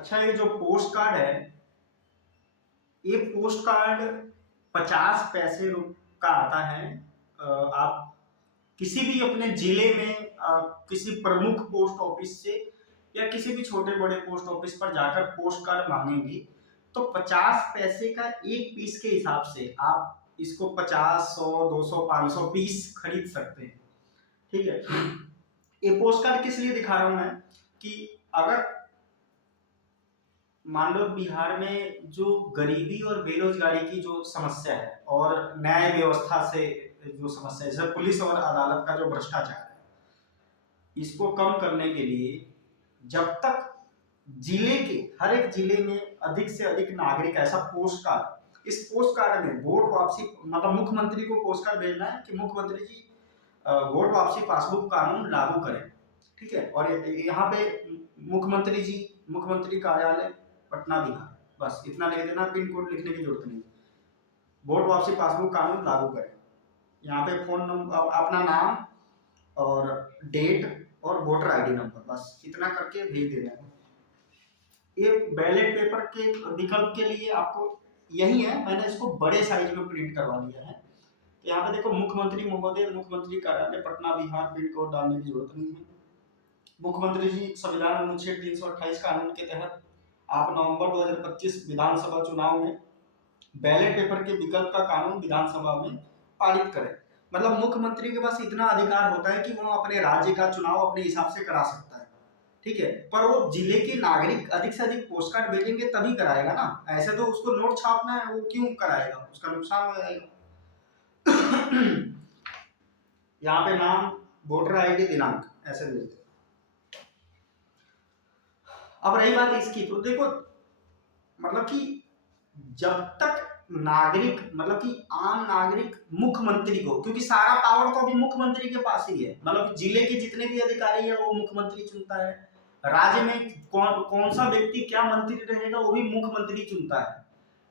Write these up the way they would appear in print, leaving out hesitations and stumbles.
अच्छा, ये जो पोस्ट कार्ड है, ये पोस्ट कार्ड 50 पैसे का आता है। आप किसी भी अपने जिले में किसी प्रमुख पोस्ट ऑफिस से या किसी भी छोटे बड़े पोस्ट ऑफिस पर जाकर पोस्ट कार्ड मांगेंगे तो 50 पैसे का एक पीस के हिसाब से आप इसको 50, 100, 200, 500 पीस खरीद सकते हैं। ठीक है। ये पोस्ट कार्ड किस लिए दिखा रहा हूं मैं कि अगर मान लो बिहार में जो गरीबी और बेरोजगारी की जो समस्या है और न्याय व्यवस्था से जो समस्या है, जैसे पुलिस और अदालत का जो भ्रष्टाचार है, इसको कम करने के लिए जब तक जिले के हर एक जिले में अधिक से अधिक नागरिक ऐसा पोस्ट कार्ड, इस पोस्ट कार्ड में वोट वापसी, मतलब मुख्यमंत्री को पोस्ट कार्ड भेजना है कि मुख्यमंत्री जी वोट वापसी पासबुक कानून लागू करें। ठीक है। और यहाँ पे मुख्यमंत्री जी, मुख्यमंत्री कार्यालय पटना बिहार, बस इतना लिख देना, पिन कोड लिखने की जरूरत नहीं। वोट वापसी पासबुक कानून लागू करें। यहाँ पे फोन नंबर, अपना नाम और डेट और वोटर आईडी नंबर, बस इतना करके भेज देना है। ये बैलेट पेपर के विकल्प के लिए आपको यही है, मैंने इसको बड़े साइज में प्रिंट करवा लिया है। तो यहाँ पे देखो, मुख्यमंत्री महोदय, मुख्यमंत्री कार्यालय पटना बिहार, पिन कोड डालने की जरूरत नहीं है। मुख्यमंत्री जी संविधान अनुच्छेद 328 कानून के तहत आप नवंबर 2025 विधानसभा चुनाव में बैलेट पेपर के विकल्प का कानून विधानसभा में पारित करें। मतलब मुख्यमंत्री के पास इतना अधिकार होता है कि वो अपने राज्य का चुनाव अपने हिसाब से करा सकता है। ठीक है। पर वो जिले के नागरिक अधिक से अधिक पोस्ट कार्ड भेजेंगे तभी कराएगा ना, ऐसे तो उसको नोट छापना है, वो क्यों कराएगा, उसका नुकसान हो जाएगा। यहाँ पे नाम, वोटर आईडी, दिनांक ऐसे भेजते। अब रही बात इसकी, तो देखो मतलब कि जब तक नागरिक, मतलब कि आम नागरिक मुख्यमंत्री को, क्योंकि सारा पावर तो अभी मुख्यमंत्री के पास ही है, मतलब जिले के जितने भी अधिकारी है वो मुख्यमंत्री चुनता है। राज्य में कौन कौन सा व्यक्ति क्या मंत्री रहेगा वो भी मुख्यमंत्री चुनता है।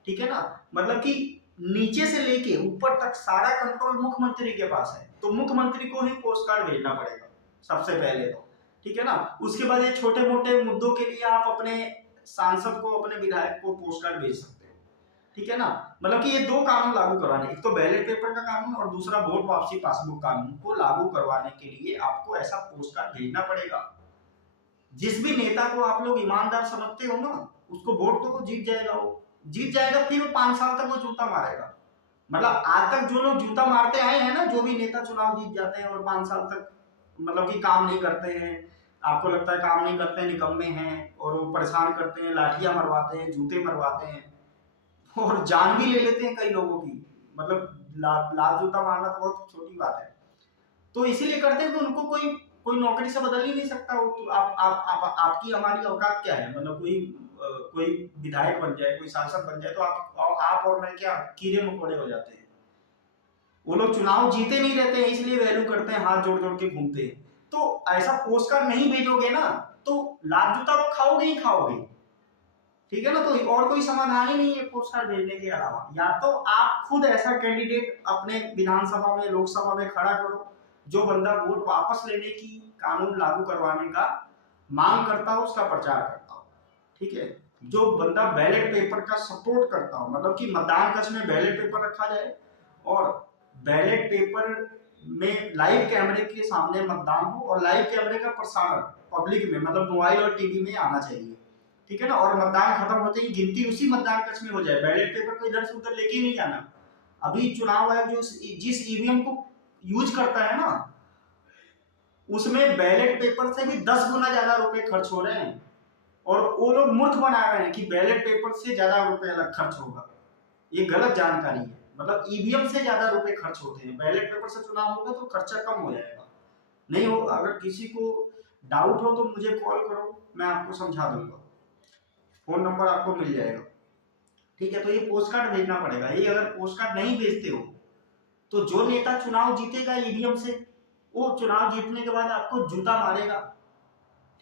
ठीक है ना। मतलब कि नीचे से लेके ऊपर तक सारा कंट्रोल मुख्यमंत्री के पास है, तो मुख्यमंत्री को ही पोस्ट कार्ड भेजना पड़ेगा सबसे पहले तो। ठीक है ना। उसके बाद ये छोटे मोटे मुद्दों के लिए आप अपने सांसद को, अपने विधायक को पोस्ट कार्ड भेज सकते हो। ठीक है ना। मतलब कि ये दो कानून लागू करवाने, एक तो बैलेट पेपर का कानून और दूसरा वोट वापसी पासबुक कानून को लागू करवाने के लिए आपको ऐसा पोस्ट कार्ड भेजना पड़ेगा। जिस भी नेता को आप लोग ईमानदार समझते हो ना, उसको वोट तो वो जीत जाएगा, वो जीत जाएगा, फिर वो 5 साल तक वो जूता मारेगा। मतलब आज तक जो लोग जूता मारते आए हैं ना, जो भी नेता चुनाव जीत जाते हैं और 5 साल तक मतलब कि काम नहीं करते हैं, आपको लगता है काम नहीं करते हैं, निकम्मे हैं, और वो परेशान करते हैं, लाठियां मरवाते हैं, जूते मरवाते हैं और जान भी ले लेते हैं कई लोगों की। मतलब लात जूता मारना तो बहुत छोटी बात है, तो इसीलिए करते हैं। तो उनको कोई कोई नौकरी से बदल ही नहीं सकता। वो तो आपकी हमारी औकात क्या है, मतलब कोई विधायक बन जाए, कोई सांसद बन जाए तो आप और मैं क्या कीड़े मकोड़े हो जाते हैं। वो लोग चुनाव जीते नहीं रहते हैं, इसलिए वैल्यू करते हैं, हाथ जोड़ जोड़ के घूमते हैं। तो ऐसा पोस्ट कार्ड नहीं भेजोगे ना तो लात जूता तो खाओगे ही खाओगे। ठीक है ना। तो और कोई समाधान ही नहीं है पोस्ट कार्ड भेजने के अलावा। या तो आप खुद ऐसा कैंडिडेट अपने विधानसभा में, लोकसभा में खड़ा करो जो बंदा वोट वापस लेने की, कानून लागू करवाने का मांग करता हो, उसका प्रचार करता हो। ठीक है। जो बंदा बैलेट पेपर का सपोर्ट करता हो, मतलब कि मतदान कक्ष में बैलेट पेपर रखा जाए और बैलेट पेपर में लाइव कैमरे के सामने मतदान हो और लाइव कैमरे का प्रसारण पब्लिक में, मतलब मोबाइल और टीवी में आना चाहिए। ठीक है ना। और मतदान खत्म होते ही गिनती उसी मतदान कक्ष में हो जाए, बैलेट पेपर को इधर से उधर लेके नहीं जाना। अभी चुनाव आयोग जो जिस ईवीएम को यूज करता है ना, उसमें बैलेट पेपर से भी 10 गुना ज्यादा रुपए खर्च हो रहे हैं, और वो लोग मूर्ख बना रहे हैं कि बैलेट पेपर से ज्यादा रुपए अलग खर्च होगा। ये गलत जानकारी है। मतलब ईवीएम से ज्यादा रुपए खर्च होते हैं, बैलेट पेपर से चुनाव होगा तो खर्चा कम हो जाएगा। नहीं हो, अगर किसी को डाउट हो तो मुझे कॉल करो, मैं आपको समझा दूंगा, फोन नंबर आपको मिल जाएगा। ठीक है। तो ये पोस्ट कार्ड भेजना पड़ेगा। ये अगर पोस्ट कार्ड नहीं भेजते हो तो जो नेता चुनाव जीतेगा ईवीएम से, वो चुनाव जीतने के बाद आपको जूता मारेगा।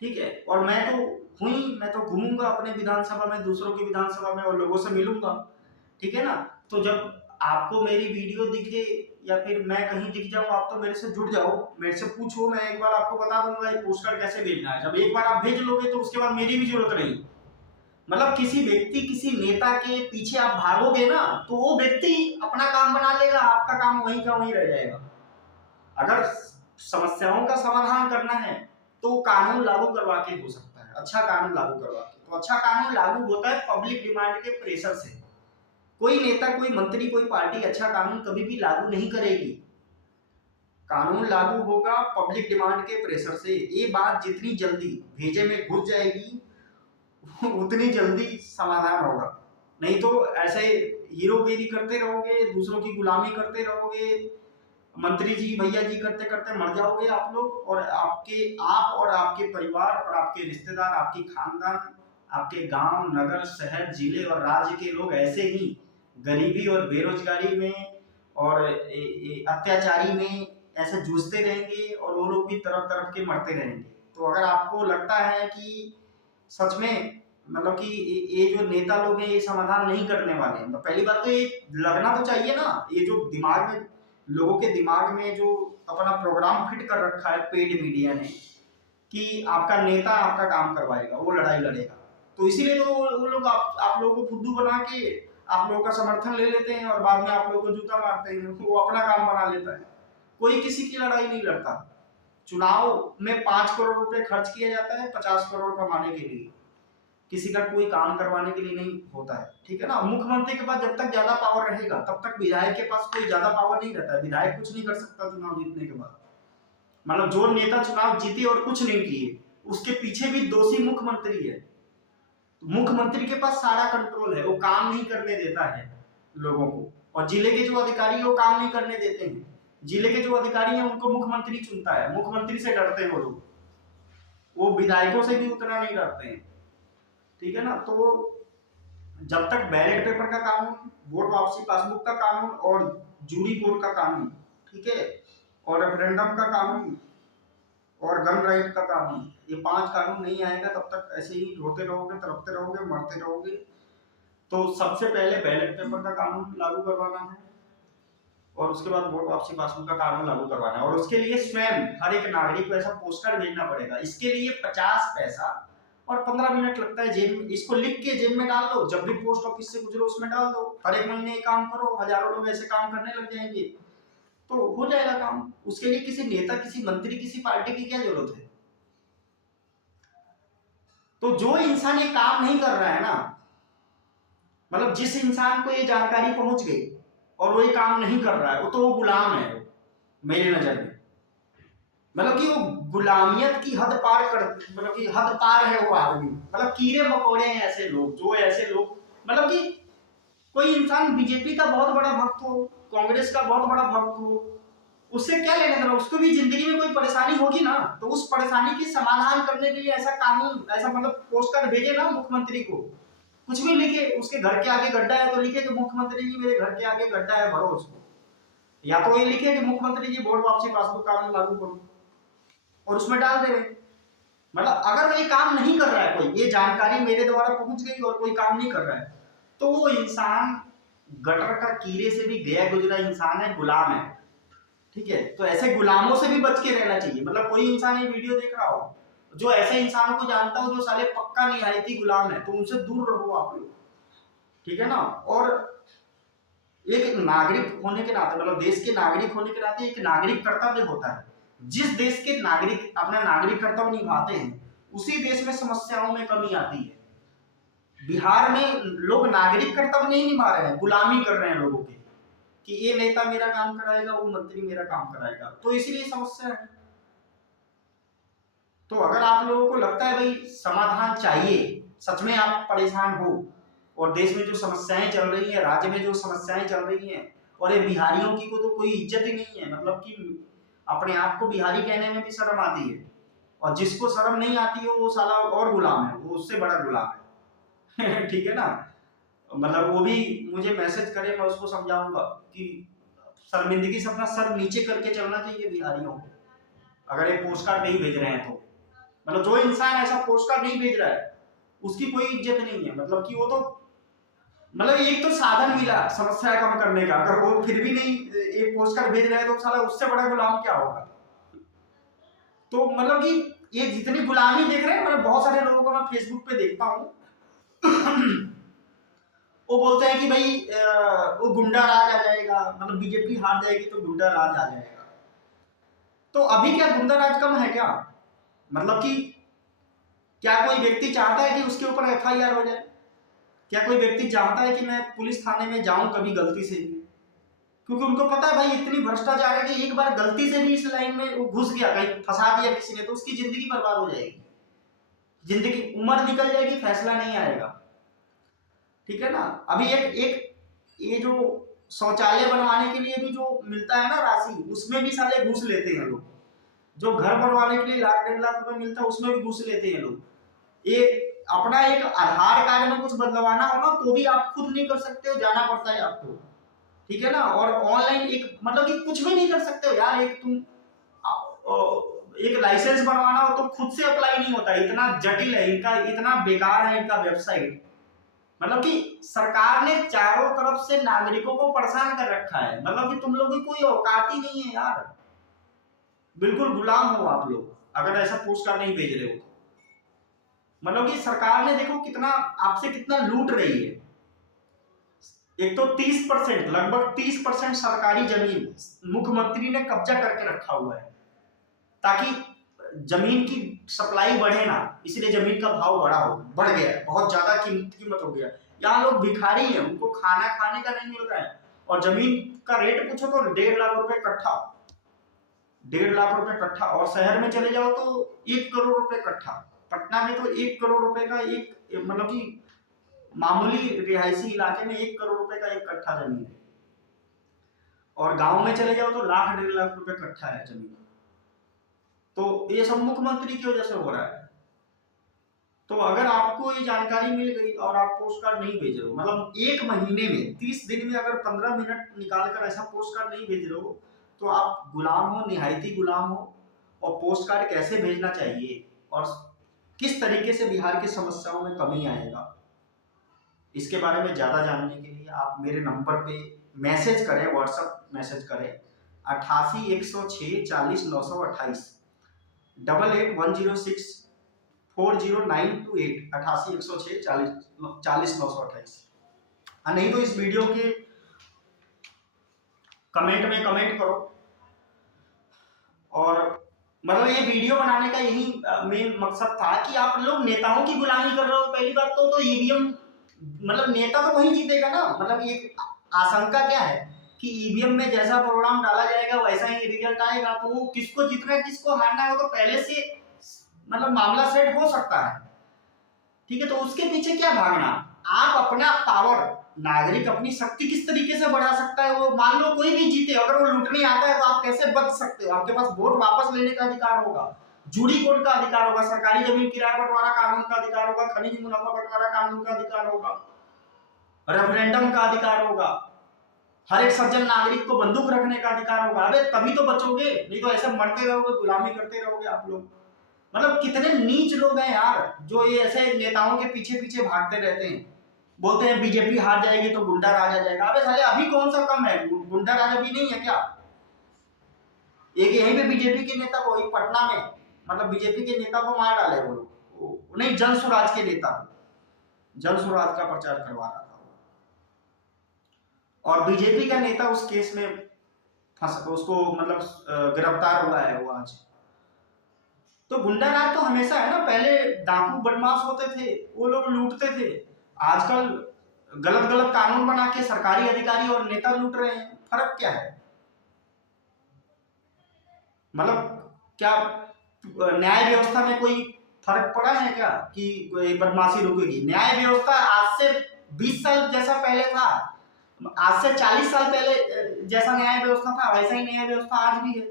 ठीक है। और मैं तो घूमूंगा अपने विधानसभा में, दूसरों की विधानसभा में, और लोगों से मिलूंगा। ठीक है ना। तो जब आपको मेरी वीडियो दिखे या फिर मैं कहीं दिख जाऊं, आप तो मेरे से जुड़ जाओ, मेरे से पूछो, मैं एक बार आपको बता दूंगा ये पोस्ट कार्ड कैसे भेजना है। जब एक बार आप भेज लोगे तो उसके बाद मेरी भी जरूरत नहीं। मतलब किसी व्यक्ति किसी नेता के पीछे आप भागोगे ना तो वो व्यक्ति अपना काम बना लेगा, आपका काम वहीं का वहीं रह जाएगा। अगर समस्याओं का समाधान करना है तो कानून लागू करवा के हो सकता है, अच्छा कानून लागू करवा के। तो अच्छा कानून लागू होता है पब्लिक डिमांड के प्रेशर से। कोई नेता, कोई मंत्री, कोई पार्टी अच्छा कानून कभी भी लागू नहीं करेगी। कानून लागू होगा पब्लिक डिमांड के प्रेशर से। ये बात जितनी जल्दी भेजे में घुस जाएगी उतनी जल्दी समाधान होगा। नहीं तो ऐसे हीरोगिरी करते रहोगे, दूसरों की गुलामी करते रहोगे, मंत्री जी भैया जी करते करते मर जाओगे आप लोग, और आप और आपके परिवार और आपके रिश्तेदार, आपकी खानदान, आपके गांव नगर शहर जिले और राज्य के लोग ऐसे ही गरीबी और बेरोजगारी में और अत्याचारी में ऐसे जूझते रहेंगे, और वो लोग भी तरफ तरफ के मरते रहेंगे। तो अगर आपको लगता है कि सच में मतलब कि ये जो नेता लोग हैं ये समाधान नहीं करने वाले हैं, तो पहली बात तो ये लगना तो चाहिए ना, ये जो दिमाग में लोगों के दिमाग में जो अपना प्रोग्राम फिट कर रखा है पेड मीडिया ने कि आपका नेता आपका काम करवाएगा, वो लड़ाई लड़ेगा, तो इसीलिए तो वो लोग आप लोगों को फुद्दू बना के आप लोगों का समर्थन ले लेते हैं और बाद में आप लोगों को जूता मारते हैं। वो अपना काम बना लेता है, कोई किसी की लड़ाई नहीं लड़ता। चुनाव में 5 करोड़ रुपए खर्च किया जाता है 50 करोड़ कमाने के लिए, किसी का कोई काम करवाने के लिए नहीं होता है, ठीक है ना। मुख्यमंत्री के पास जब तक ज्यादा पावर रहेगा तब तक विधायक के पास कोई ज्यादा पावर नहीं रहता है। विधायक कुछ नहीं कर सकता चुनाव जीतने के बाद। मतलब जो नेता चुनाव जीते और कुछ नहीं किए उसके पीछे भी दोषी मुख्यमंत्री है। तो मुख्यमंत्री के पास सारा कंट्रोल है, वो काम नहीं करने देता है लोगों को, और जिले के जो अधिकारी है वो काम नहीं करने देते हैं। जिले के जो अधिकारी हैं उनको मुख्यमंत्री चुनता है, मुख्यमंत्री से डरते हैं वो लोग, वो विधायकों से भी उतना नहीं डरते हैं, ठीक है ना। तो जब तक बैलेट पेपर का कानून, वोट वापसी पासबुक का कानून और जूरी कोड का कानून, ठीक है, और रेफरेंडम का कानून और गन राइट का कानून, ये 5 कानून नहीं आएगा तब तक ऐसे ही रोते रहोगे, तड़पते रहोगे, मरते रहोगे। तो सबसे पहले बैलेट पेपर का कानून लागू करवाना है और उसके बाद वोट वापसी पासबुक का कानून लागू करवाना है, और उसके लिए स्वयं हर एक नागरिक को ऐसा पोस्टर भेजना पड़ेगा। इसके लिए 50 पैसा और 15 मिनट लगता है जेब में, इसको लिख के जेब में डाल दो, जब भी पोस्ट ऑफिस से गुजरो उसमें डाल दो, हर एक महीने ये काम करो, हजारों लोग ऐसे काम करने लग जाएंगे तो हो जाएगा काम। उसके लिए किसी नेता, किसी मंत्री, किसी पार्टी की क्या जरूरत है। तो जो इंसान ये काम नहीं कर रहा है ना, मतलब जिस इंसान को ये जानकारी पहुंच गई और वो ये काम नहीं कर रहा है, वो तो वो गुलाम है मेरी नजर में। मतलब कि वो गुलामियत की हद पार कर, मतलब कि हद पार है वो आदमी। मतलब कीड़े मकोड़े हैं ऐसे लोग, जो ऐसे लोग, मतलब कि कोई इंसान बीजेपी का बहुत बड़ा भक्त हो, कांग्रेस का बहुत बड़ा भक्त हो, उससे क्या लेना देना, उसको भी जिंदगी में कोई परेशानी होगी ना, तो उस परेशानी की समाधान करने के लिए ऐसा कानून, ऐसा मतलब पोस्टर भेजे ना मुख्यमंत्री को, कुछ भी लिखे, उसके घर के आगे गड्ढा है तो लिखे कि मुख्यमंत्री जी मेरे घर के आगे गड्ढा है भरो उसको, या तो ये लिखे कि मुख्यमंत्री जी वोट वापसी पासबुक कानून लागू करो, और उसमें डाल दे। मतलब अगर ये काम नहीं कर रहा है कोई, ये जानकारी मेरे द्वारा पहुंच गई और कोई काम नहीं कर रहा है, तो वो इंसान गटर का कीड़े से भी गया गुजरा इंसान है, गुलाम है, ठीक है। तो ऐसे गुलामों से भी बच के रहना चाहिए। मतलब कोई इंसान ये वीडियो देख रहा हो जो ऐसे इंसानों को जानता हो जो साले पक्का निहायती गुलाम है, तो उनसे दूर रहो आप लोग, ठीक है ना। और एक नागरिक होने के नाते, मतलब देश के नागरिक होने के नाते एक नागरिक कर्तव्य होता है। जिस देश के नागरिक अपना नागरिक कर्तव्य निभाते हैं उसी देश में समस्याओं में कमी आती है। बिहार में लोग नागरिक कर्तव्य नहीं निभा रहे हैं, गुलामी कर रहे हैं लोगों की, कि ये नेता मेरा काम कराएगा, वो मंत्री मेरा काम कराएगा, तो इसीलिए समस्या है। तो अगर आप लोगों को लगता है भाई समाधान चाहिए, सच में आप परेशान हो और देश में जो समस्याएं चल रही हैं, राज्य में जो समस्याएं चल रही हैं, और ये बिहारियों की को तो कोई इज्जत ही नहीं है, मतलब कि अपने आप को बिहारी कहने में भी शर्म आती है, और जिसको शर्म नहीं आती है वो साला और गुलाम है, वो उससे बड़ा गुलाम है ठीक है ना। मतलब वो भी मुझे मैसेज करे, मैं उसको समझाऊंगा कि शर्मिंदगी से अपना सर नीचे करके चलना चाहिए बिहारियों को, अगर ये पोस्ट कार्ड नहीं भेज रहे हैं तो। मतलब जो इंसान ऐसा पोस्ट कार्ड नहीं भेज रहा है उसकी कोई इज्जत नहीं है, मतलब कि वो तो, मतलब एक तो साधन मिला समस्या कम करने का, अगर वो फिर भी नहीं एक पोस्ट कार्ड भेज रहा है तो साला उससे बड़ा गुलाम क्या होगा। तो मतलब कि ये जितनी गुलामी देख रहे हैं, मतलब बहुत सारे लोगों को मैं फेसबुक पे देखता हूँ वो बोलते हैं कि भाई वो गुंडा राज आ जाएगा, मतलब बीजेपी हार जाएगी तो गुंडा राज आ जाएगा। तो अभी क्या गुंडा राज कम है क्या? मतलब कि क्या कोई व्यक्ति चाहता है कि उसके ऊपर एफआईआर हो जाए? क्या कोई व्यक्ति चाहता है कि मैं पुलिस थाने में जाऊं कभी गलती से भी? क्योंकि उनको पता है भाई इतनी भ्रष्टाचार है कि एक बार गलती से भी इस लाइन में वो घुस गया, कहीं फंसा दिया किसी ने, तो उसकी जिंदगी बर्बाद हो जाएगी, जिंदगी उम्र निकल जाएगी, फैसला नहीं आएगा। ठीक है ना? अभी एक एक ये जो शौचालय बनवाने के लिए भी जो मिलता है ना राशि, उसमें भी साले घूस लेते हैं लोग। जो घर बनवाने के लिए लाख 1.5 लाख रुपए मिलता है उसमें भी घूस लेते हैं लोग। ये अपना एक आधार कार्ड में कुछ बदलवाना हो ना तो भी आप खुद नहीं कर सकते हो, जाना पड़ता है आपको। ठीक है ना? और ऑनलाइन एक मतलब कि कुछ भी नहीं कर सकते हो यार। एक तुम एक लाइसेंस बनवाना हो तो खुद से अप्लाई नहीं होता, इतना जटिल है इनका, इतना बेकार है इनका वेबसाइट। मतलब कि सरकार ने चारों तरफ से नागरिकों को परेशान कर रखा है, मतलब कि तुम लोग की कोई औकात ही नहीं है यार, बिल्कुल गुलाम हो आप लोग अगर ऐसा पोस्ट कार्ड नहीं भेज रहे हो तो। मतलब कि सरकार ने देखो कितना आपसे कितना लूट रही है। एक तो 30%, लगभग 30% सरकारी जमीन मुख्यमंत्री ने कब्जा करके रखा हुआ है ताकि जमीन की सप्लाई बढ़े ना, इसलिए जमीन का भाव बढ़ गया है, बहुत ज्यादा कीमत हो गया। यहाँ लोग भिखारी हैं, उनको खाना खाने का नहीं मिल रहा है, और जमीन का रेट पूछो तो 1.5 लाख रुपए कट्ठा, 1.5 लाख रुपए कट्ठा। और शहर में चले जाओ तो 1 करोड़ रुपए कट्ठा। पटना में तो 1 करोड़ रुपए का एक, मतलब कि मामूली रिहायशी इलाके में 1 करोड़ रुपए का एक कट्ठा जमीन है, और गांव में चले जाओ तो लाख 1.5 लाख रुपए कट्ठा है जमीन। तो ये सब मुख्यमंत्री की वजह से हो रहा है। तो अगर आपको ये जानकारी मिल गई और आप पोस्ट कार्ड नहीं भेज रहे हो, मतलब एक महीने में 30 दिन में अगर 15 मिनट निकाल कर ऐसा पोस्ट कार्ड नहीं भेज रहे हो, तो आप गुलाम हो, निहायती गुलाम हो। और पोस्ट कार्ड कैसे भेजना चाहिए और किस तरीके से बिहार की समस्याओं में कमी आएगा, इसके बारे में ज़्यादा जानने के लिए आप मेरे नंबर पे मैसेज करें, व्हाट्सएप मैसेज करें 88 106 40 928, 88 106 40 928, 88 106 40 928। नहीं तो इस वीडियो के कमेंट में कमेंट करो। और मतलब ये वीडियो बनाने का यही मेन मकसद था कि आप लोग नेताओं की गुलामी कर रहे हो पहली बात तो ईवीएम, मतलब नेता तो वही जीतेगा ना। मतलब एक आशंका क्या है कि ईवीएम में जैसा प्रोग्राम डाला जाएगा वैसा ही रिजल्ट आएगा, तो वो किसको जीतना है किसको हारना है वो तो पहले से मतलब मामला सेट हो सकता है। ठीक है, तो उसके पीछे क्या भागना। आप अपना पावर, नागरिक अपनी शक्ति किस तरीके से बढ़ा सकता है, वो मान लो कोई भी जीते, अगर वो लूटने आता है तो आप कैसे बच सकते हो। आपके पास वोट वापस लेने का अधिकार होगा, जूरी कोड का अधिकार होगा, सरकारी जमीन किराया बंटवारा कानून का अधिकार होगा, खनिज मुनाफा बंटवारा कानून का अधिकार होगा, रेफरेंडम का अधिकार होगा, हर एक सज्जन नागरिक को बंदूक रखने का अधिकार होगा। अबे तभी तो बचोगे, नहीं तो ऐसे मरते रहोगे, गुलामी करते रहोगे आप लोग। मतलब कितने नीच लोग हैं यार जो ये ऐसे नेताओं के पीछे पीछे भागते रहते हैं, बोलते हैं बीजेपी हार जाएगी तो गुंडा राज आ जाएगा। अबे साले अभी कौन सा कम है, गुंडा राज अभी नहीं है क्या? एक यहीं पे बीजेपी के नेता को, एक पटना में, मतलब बीजेपी के नेता को मार डाले वो लोग, नहीं जन स्वराज के नेता, जन स्वराज का प्रचार करवा रहा था और बीजेपी का नेता उस केस में फंस, उसको मतलब गिरफ्तार हुआ है वो आज। तो गुंडा राज तो हमेशा है ना, पहले डाकू बदमाश होते थे, वो लोग लूटते थे, आजकल गलत गलत कानून बना के सरकारी अधिकारी और नेता लूट रहे हैं। फर्क क्या है? मतलब क्या न्याय व्यवस्था में कोई फर्क पड़ा है क्या कि बदमाशी रुकेगी? न्याय व्यवस्था आज से 20 साल जैसा पहले था, आज से 40 साल पहले जैसा न्याय व्यवस्था था वैसा ही न्याय व्यवस्था आज भी है।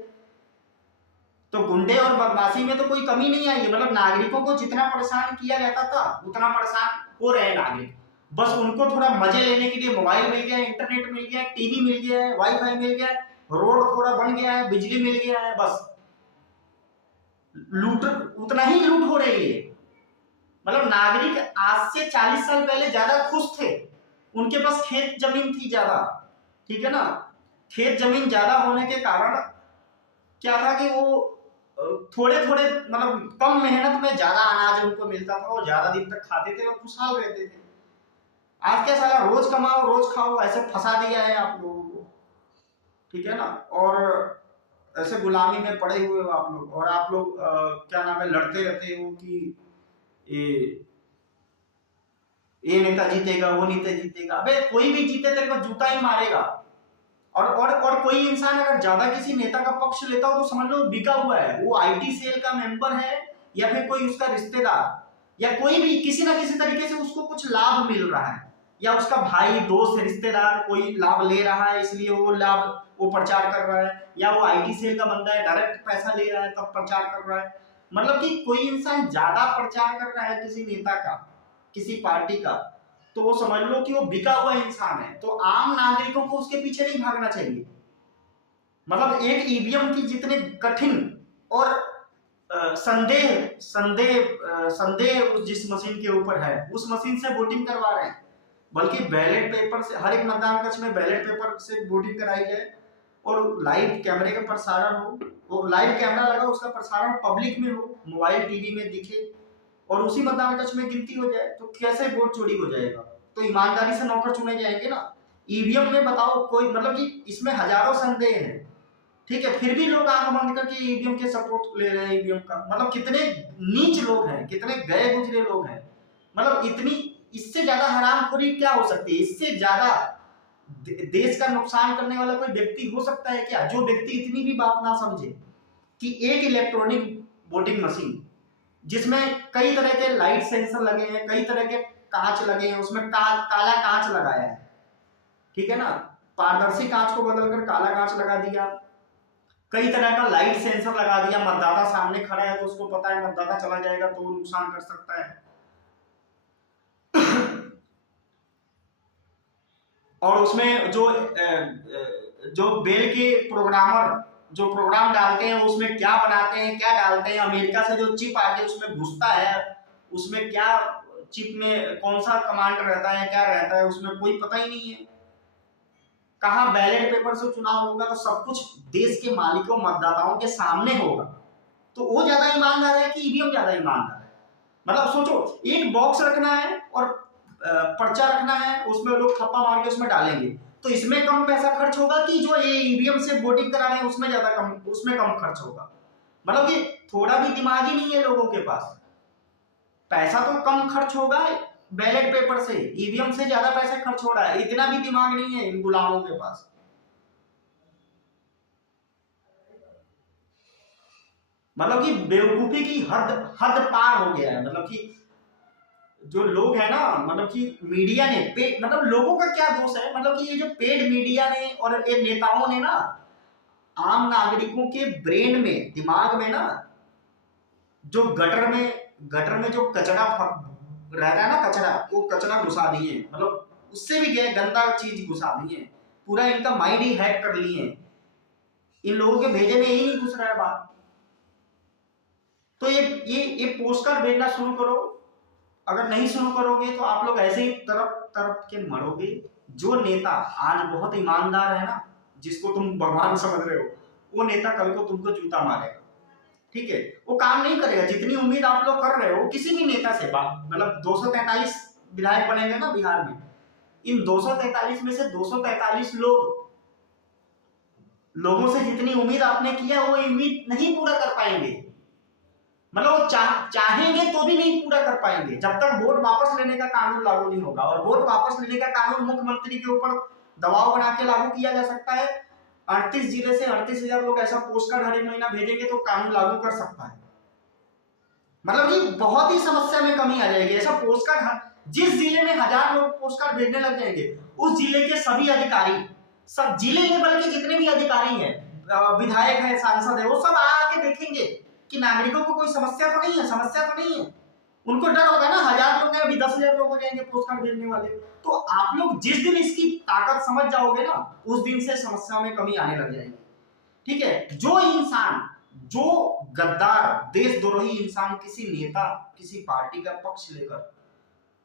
तो गुंडे और बदमाशी में तो कोई कमी नहीं आई है। मतलब नागरिकों को जितना परेशान किया जाता था उतना परेशान हो रहे नागरिक, बस उनको थोड़ा मजे लेने के लिए मोबाइल मिल गया, इंटरनेट मिल गया, टीवी मिल गया है, वाईफाई मिल गया है, रोड थोड़ा बन गया है, बिजली मिल गया है, बस लूट उतना ही लूट हो रही है। मतलब नागरिक आज से 40 साल पहले ज्यादा खुश थे, उनके पास खेत जमीन थी ज्यादा। ठीक है ना? खेत जमीन ज्यादा होने के कारण क्या था कि वो थोड़े थोड़े मतलब कम मेहनत में ज्यादा अनाज उनको मिलता था और ज्यादा दिन तक खाते थे और खुशहाल रहते थे। आज क्या साला रोज कमाओ रोज खाओ, ऐसे फंसा दिया है आप लोगों को, ठीक है ना। और ऐसे गुलामी में पड़े हुए हो आप लोग, और आप लोग क्या नाम है, लड़ते रहते हो कि ये नेता जीतेगा वो नेता जीतेगा। अबे कोई भी जीते तेरे को जूता ही मारेगा। और कोई इंसान अगर ज्यादा किसी नेता का पक्ष लेता हो तो समझ लो बिका हुआ है, वो आईटी सेल का मेंबर है या फिर कोई उसका रिश्तेदार या कोई भी किसी ना किसी तरीके से उसको कुछ लाभ मिल रहा है, या उसका भाई दोस्त रिश्तेदार कोई लाभ ले रहा है इसलिए वो लाभ वो प्रचार कर रहा है, या वो आईटी सेल का बंदा है डायरेक्ट पैसा ले रहा है तब प्रचार कर रहा है। मतलब कि कोई इंसान ज्यादा प्रचार कर रहा है किसी नेता का, किसी पार्टी का, तो वो समझ लो कि वो बिका हुआ इंसान है। तो आम नागरिकों को उसके पीछे नहीं भागना चाहिए। मतलब एक ईवीएम की जितने कठिन और संदेह संदेह संदेह जिस मशीन के ऊपर है उस मशीन से वोटिंग करवा रहे हैं, बल्कि बैलेट पेपर से, हर एक मतदान कक्ष में बैलेट पेपर से वोटिंग कराई जाए और लाइव कैमरे का प्रसारण हो, वो लाइव कैमरा लगा उसका प्रसारण पब्लिक में हो, मोबाइल टीवी में दिखे और उसी मतदान कक्ष में गिनती हो जाए, तो कैसे वोट चोरी हो जाएगा? तो ईमानदारी से नौकर चुने जाएंगे ना। ईवीएम में बताओ कोई, मतलब कि इसमें हजारों संदेह हैं, ठीक है, फिर भी लोग आंख बंद करके ईवीएम के सपोर्ट ले रहे हैं। ईवीएम का मतलब कितने नीच लोग हैं, कितने गए गुजरे लोग हैं। मतलब इतनी, इससे ज्यादा हरामखोरी क्या हो सकती है? इससे ज्यादा देश का नुकसान करने वाला कोई व्यक्ति हो सकता है क्या? जो व्यक्ति इतनी भी बात ना समझे कि एक इलेक्ट्रॉनिक वोटिंग मशीन जिसमें कई तरह के लाइट सेंसर लगे हैं, कई तरह के कांच लगे हैं, उसमें काला कांच लगाया है, ठीक है ना, पारदर्शी कांच को बदलकर काला कांच लगा दिया, कई तरह का लाइट सेंसर लगा दिया, मतदाता सामने खड़ा है तो उसको पता है मतदाता चला जाएगा तो वो नुकसान कर सकता है। और उसमें जो बेल के प्रोग्रामर जो प्रोग्राम डालते हैं उसमें क्या बनाते हैं क्या डालते हैं, अमेरिका से जो चिप आके उसमें घुसता है, उसमें क्या चिप में कौन सा कमांड रहता है क्या रहता है उसमें कोई पता ही नहीं है। कहाँ बैलेट पेपर से चुनाव होगा तो सब कुछ देश के मालिकों मतदाताओं के सामने होगा, तो वो ज्यादा ईमानदार है कि ईवीएम ज्यादा ईमानदार है? मतलब सोचो, एक बॉक्स रखना है और पर्चा रखना है, उसमें लोग थप्पा मार के उसमें डालेंगे, तो इसमें कम पैसा खर्च होगा कि जो ये ईवीएम से वोटिंग करा रहे हैं उसमें ज्यादा कम, उसमें कम खर्च होगा? मतलब कि थोड़ा भी दिमाग ही नहीं है लोगों के पास। पैसा तो कम खर्च होगा बैलेट पेपर से, ईवीएम से ज्यादा पैसा खर्च हो रहा है, इतना भी दिमाग नहीं है इन गुलामों के पास। मतलब कि बेवकूफी की हद हद पार हो गया है। मतलब कि जो लोग है ना, मतलब कि मीडिया ने मतलब लोगों का क्या दोष है, मतलब कि ये जो पेड मीडिया ने और ये नेताओं ने ना आम नागरिकों के ब्रेन में, दिमाग में ना, जो गटर में जो कचरा रहता है ना, कचरा, वो कचरा घुसा दिए, मतलब उससे भी क्या गंदा चीज घुसा दिए, पूरा इनका माइंड ही हैक कर लिए। इन लोगों के भेजे में ही नहीं घुस रहा है बात। तो ये पोस्ट कार्ड भेजना शुरू करो, अगर नहीं शुरू करोगे तो आप लोग ऐसे ही तरफ तरफ के मरोगे। जो नेता आज बहुत ईमानदार है ना, जिसको तुम भगवान समझ रहे हो, वो नेता कल को तुमको जूता मारेगा, ठीक है, वो काम नहीं करेगा। जितनी उम्मीद आप लोग कर रहे हो किसी भी नेता से, मतलब 243 विधायक बनेंगे ना बिहार में, इन 243 में से 243 लोगों से जितनी उम्मीद आपने किया वो उम्मीद नहीं पूरा कर पाएंगे। मतलब वो चाहेंगे तो भी नहीं पूरा कर पाएंगे जब तक वोट वापस लेने का कानून लागू नहीं होगा। और वोट वापस लेने का कानून मुख्यमंत्री के ऊपर दबाव बना के लागू किया जा सकता है। 38 जिले से 38,000 लोग ऐसा पोस्ट कार्ड हर एक महीना भेजेंगे तो कानून लागू कर सकता है। मतलब कि बहुत ही समस्या में कमी आ जाएगी। ऐसा पोस्ट कार्ड, जिस जिले में 1000 लोग पोस्ट कार्ड भेजने लग जाएंगे, उस जिले के सभी अधिकारी, सब जिले लेवल के जितने भी अधिकारी हैं, विधायक है, सांसद है, वो सब आके देखेंगे कि नागरिकों को कोई समस्या तो नहीं है, समस्या तो नहीं है। उनको डर होगा ना, 1000 लोग हैं, अभी 10,000 लोग हो जाएंगे पोस्ट कार्ड भेजने वाले। तो आप लोग जिस दिन इसकी ताकत समझ जाओगे ना, उस दिन से समस्या में कमी आने लग जाएगी, ठीक है। जो इंसान, जो गद्दार देशद्रोही इंसान किसी नेता, किसी पार्टी का पक्ष लेकर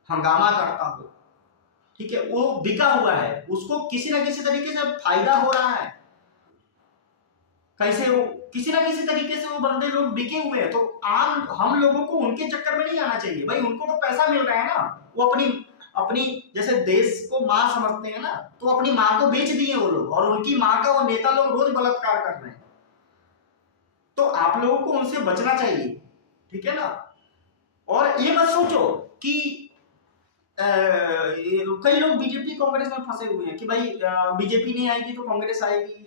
हंगामा करता हो, ठीक है, वो बिका हुआ है, उसको किसी ना किसी तरीके से फायदा हो रहा है। कैसे? वो किसी ना किसी तरीके से वो बंदे लोग बिके हुए हैं। तो आम हम लोगों को उनके चक्कर में नहीं आना चाहिए भाई। उनको तो पैसा मिल रहा है ना, वो अपनी अपनी, जैसे देश को माँ समझते हैं ना, तो अपनी माँ को बेच दिए वो लोग, और उनकी माँ का वो नेता लोग रोज बलात्कार कर रहे हैं। तो आप लोगों को उनसे बचना चाहिए, ठीक है ना। और ये मत सोचो कि कई लोग बीजेपी कांग्रेस में फंसे हुए हैं कि भाई बीजेपी नहीं आएगी तो कांग्रेस आएगी,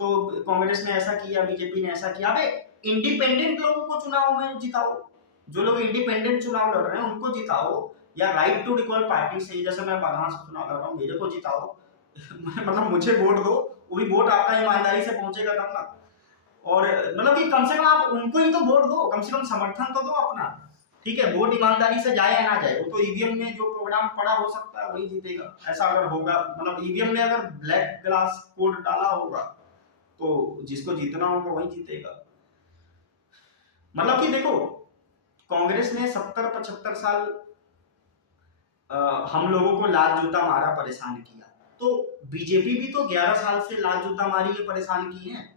तो कांग्रेस ने ऐसा किया, बीजेपी ने ऐसा किया। अबे इंडिपेंडेंट लोगों को चुनाव में जिताओ, जो लोग इंडिपेंडेंट चुनाव लड़ रहे हैं उनको जिताओ, या राइट टू रिकॉल पार्टी से, जैसे मैं बलहान से चुनाव लड़ रहा हूँ, मेरे को जिताओ मतलब मुझे वोट दो, वो भी वोट आपका ईमानदारी से पहुंचेगा तब ना। और मतलब कि कम से कम आप उनको ही तो वोट दो, कम से कम समर्थन तो दो अपना, ठीक है। वोट ईमानदारी से जाए या ना जाए, वो तो ईवीएम में जो प्रोग्राम पड़ा हो सकता है वही जीतेगा, ऐसा अगर होगा, मतलब ईवीएम में अगर ब्लैक ग्लास कोड डाला होगा तो जिसको जीतना होगा वही जीतेगा। मतलब कि देखो, कांग्रेस ने 70-75 साल हम लोगों को लात जूता मारा, परेशान किया, तो बीजेपी भी तो 11 साल से लात जूता मारी है, परेशान की है।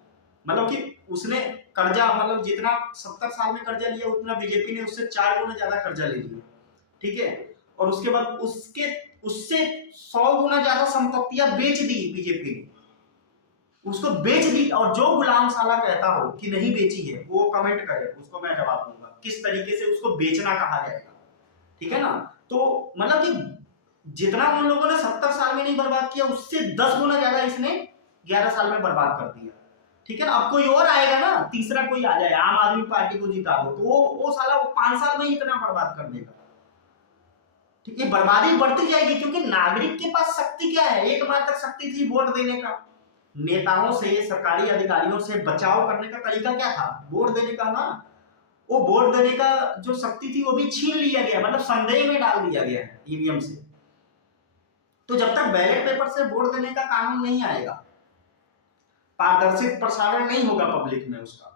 मतलब कि उसने कर्जा, मतलब जितना 70 साल में कर्जा लिया उतना बीजेपी ने उससे 4 गुना ज्यादा कर्जा ले लिया, ठीक है। और उसके बाद उसके उससे 100 गुना ज्यादा संपत्तियां बेच दी बीजेपी ने, उसको बेच दी। और जो गुलाम साला कहता हो कि नहीं बेची है, वो कमेंट करे, उसको मैं जवाब दूंगा किस तरीके से उसको बेचना कहा जाएगा, ठीक है ना। तो मतलब कि जितना उन लोगों ने 70 साल में नहीं बर्बाद किया, उससे 10 गुना ज्यादा इसने 11 साल में बर्बाद कर दिया, ठीक है ना। अब कोई और आएगा ना, तीसरा कोई आ जाए, आम आदमी पार्टी को जिता दो, तो वो साला वो 5 साल में ही इतना बर्बाद कर देगा, ठीक है। बर्बादी बढ़ती जाएगी, क्योंकि नागरिक के पास शक्ति क्या है, एकमात्र शक्ति थी वोट देने का। नेताओं से, सरकारी अधिकारियों से बचाव करने का तरीका क्या था, वोट देने का ना। वो वोट देने का जो शक्ति थी वो भी छीन लिया गया, मतलब संदेह में डाल दिया गया है ईवीएम से। तो जब तक बैलेट पेपर से वोट देने का कानून नहीं आएगा, पारदर्शी प्रसारण नहीं होगा पब्लिक में उसका,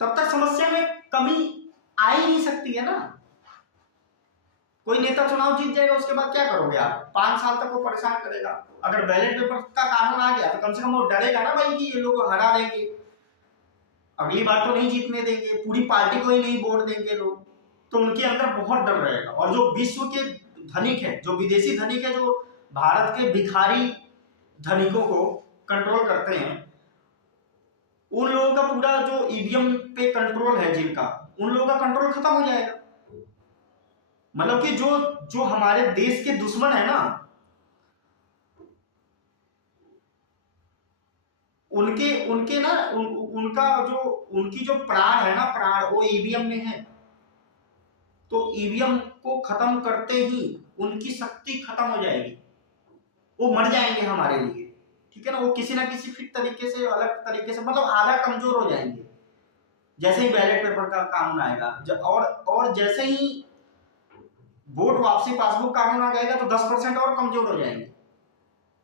तब तक समस्या में कमी आ ही नहीं सकती है ना। कोई नेता चुनाव जीत जाएगा, उसके बाद क्या करोगे आप, 5 साल तक वो परेशान करेगा। अगर बैलेट पेपर का कानून आ गया तो कम से कम वो डरेगा ना भाई कि ये लोग हरा देंगे, अगली बार तो नहीं जीतने देंगे, पूरी पार्टी को ही नहीं वोट देंगे लोग, तो उनके अंदर बहुत डर रहेगा। और जो विश्व के धनिक है, जो विदेशी धनिक है, जो भारत के भिखारी धनिकों को कंट्रोल करते हैं, उन लोगों का पूरा जो ईवीएम पे कंट्रोल है जिनका, उन लोगों का कंट्रोल खत्म हो जाएगा। मतलब कि जो जो हमारे देश के दुश्मन है ना, उनके उनके ना उनका जो उनकी जो प्राण है ना, प्राण वो ईवीएम में है। तो ईवीएम को खत्म करते ही उनकी शक्ति खत्म हो जाएगी, वो मर जाएंगे हमारे लिए, ठीक है ना। वो किसी ना किसी फिर तरीके से, अलग तरीके से, मतलब आधा कमजोर हो जाएंगे जैसे ही बैलेट पेपर का कानून आएगा। और जैसे ही वोट वापसी पासबुक कानून आ जाएगा तो 10% और कमजोर हो जाएंगे,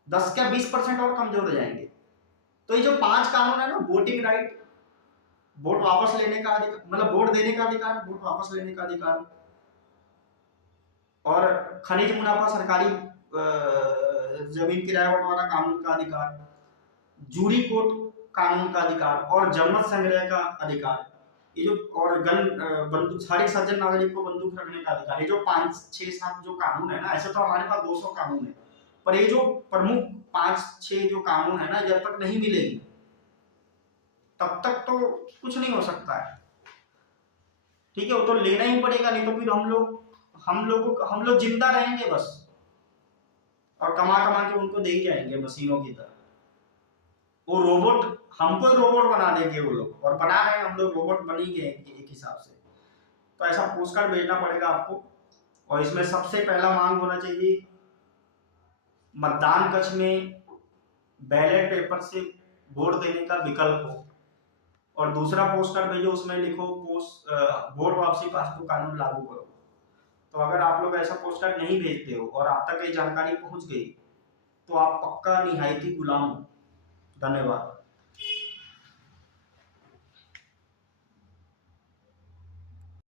10 क्या 20% और कमजोर हो जाएंगे। तो ये जो 5 कानून है ना, वोटिंग राइट, वोट वापस लेने का अधिकार, मतलब वोट देने का अधिकार, वोट वापस लेने का अधिकार, और खनिज मुनाफा, सरकारी जमीन किराया बंटवारा कानून का अधिकार, जूरी कोर्ट कानून का अधिकार, और जनमत संग्रह का अधिकार, ये जो, और गन बंदूक, हर एक सज्जन नागरिक को बंदूक रखने का अधिकार, ये जो 5, 6, 7 जो कानून है ना, ऐसे तो हमारे पास 200 कानून है, पर ये जो प्रमुख 5, 6 जो कानून है ना, जब तक नहीं मिलेगी तब तक तो कुछ नहीं हो सकता है, ठीक है। वो तो लेना ही पड़ेगा, नहीं तो फिर हम लोग जिंदा रहेंगे बस, और कमा कमा के उनको दे ही जाएंगे मशीनों की तरह। वो रोबोट, हमको रोबोट बना देंगे वो लोग, और बना रहे हैं, हम लोग रोबोट बन ही गए एक हिसाब से। तो ऐसा पोस्ट कार्ड भेजना पड़ेगा आपको, और इसमें सबसे पहला मांग होना चाहिए, मतदान कक्ष में बैलेट पेपर से वोट देने का विकल्प हो। और दूसरा पोस्ट कार्ड भेजो, उसमें लिखो वोट वापसी पासबुक कानून लागू करो। तो अगर आप लोग ऐसा पोस्ट कार्ड नहीं भेजते हो और आप तक ये जानकारी पहुंच गई, तो आप पक्का निहायती गुलाम हो। धन्यवाद।